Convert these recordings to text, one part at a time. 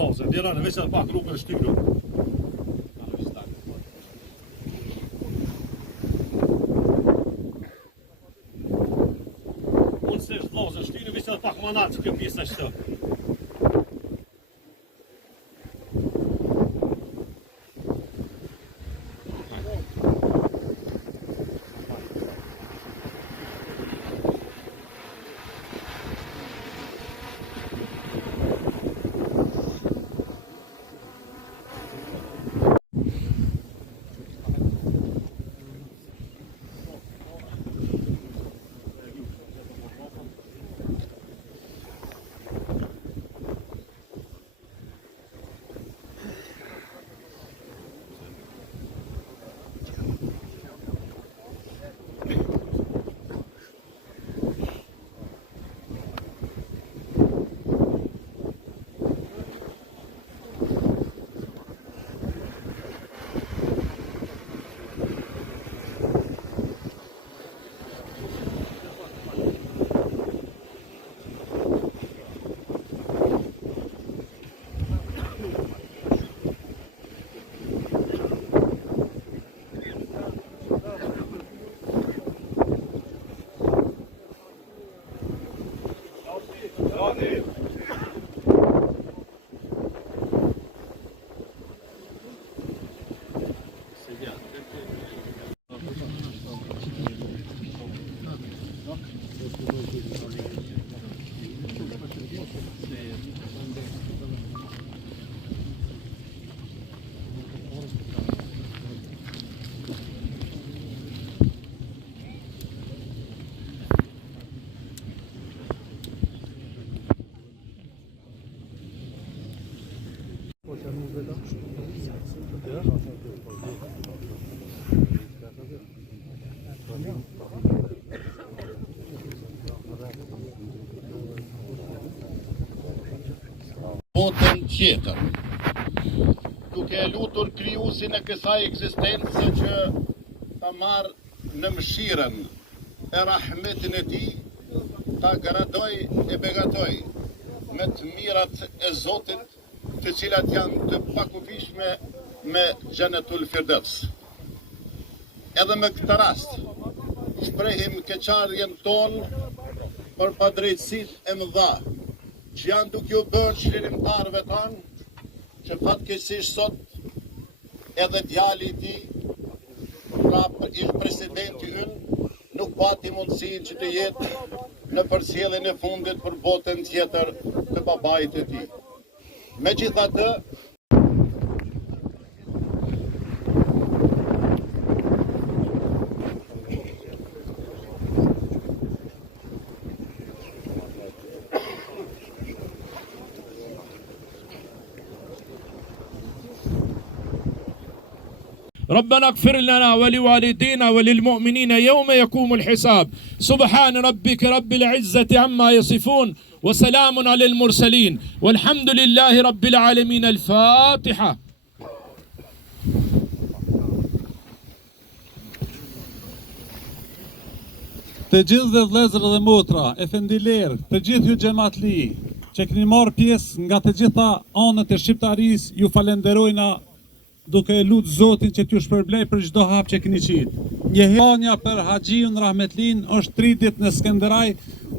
vllazë, ndirën veç edhe pak rrugën e shtypur. Unë se është vllazë, shtypur veç edhe pak manat kjo pjesa shtë. Botën tjetër, duke e lutur krijuesin e kësaj ekzistencë që ta marrë në mëshirën e rahmetin e tij, ta gradoj e begatoj me të mirat e Zotit, të cilat janë të pakufishme me Xhenetul Firdevs. Edhe me këtë rast, shprehim keqardhjen tonë për padrejtësitë e mëdha që janë duke u bërë çlirimtarëve tanë, që fatkeqësisht sot edhe djali i tij, pra ish presidenti ynë, nuk pati mundësinë që të jetë në përcjelljen e fundit për botën tjetër të babait të tij. Megjithatë, ربنا اغفر لنا ولوالدينا وللمؤمنين يوم يقوم الحساب سبحان ربك رب العزة عما يصفون وسلام على المرسلين والحمد لله رب العالمين. الفاتحة. Të gjithë dhe vëllezër dhe motra, efendiler, të gjithë ju xhamatli që keni marrë pjesë nga të gjitha anët e shqiptarisë, ju falenderojna duke e lutë Zotin që t'ju shpërblej për çdo hap që keni qitë. Njëherja për Haxhiun Rahmetlin është 3 ditë në Skënderaj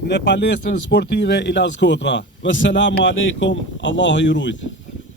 në palestrën sportive Ilaz Kotra. Vesselamu alaikum, Allahu ju rujt.